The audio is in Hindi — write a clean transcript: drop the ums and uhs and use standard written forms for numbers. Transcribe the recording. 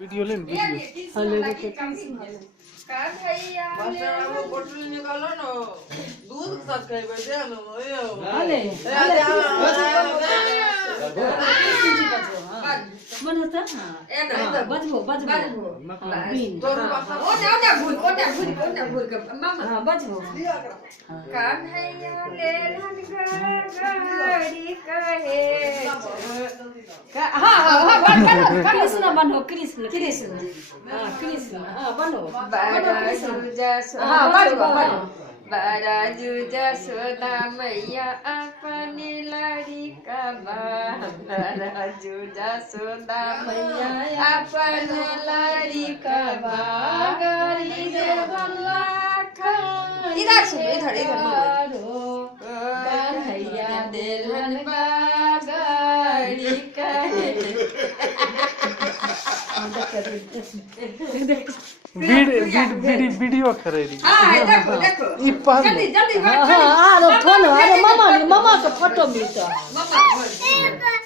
वीडियो लेन वीडियो हेलो के मास्टर बाबू बोतल निकालो ना दूध के साथ खाइबे दे ना अरे मन होता हां बजबो बीन तोर पास हां बजबो कान्हैया ले घड़ी कहे कृष्ण बनो कृष्ण हां कृष्ण हां बनो बाराजू जसोदा मैया अपनी लड़ी का बाराजू जसोदा मैया अपनी लड़ी का बागरी देवला इधर सुनो इधर कन्हैया देलन बागरी कहे वीडियो करेली देखो ई पहन जल्दी हां हां फोन अरे मामा के फोटो मिलता मम्मा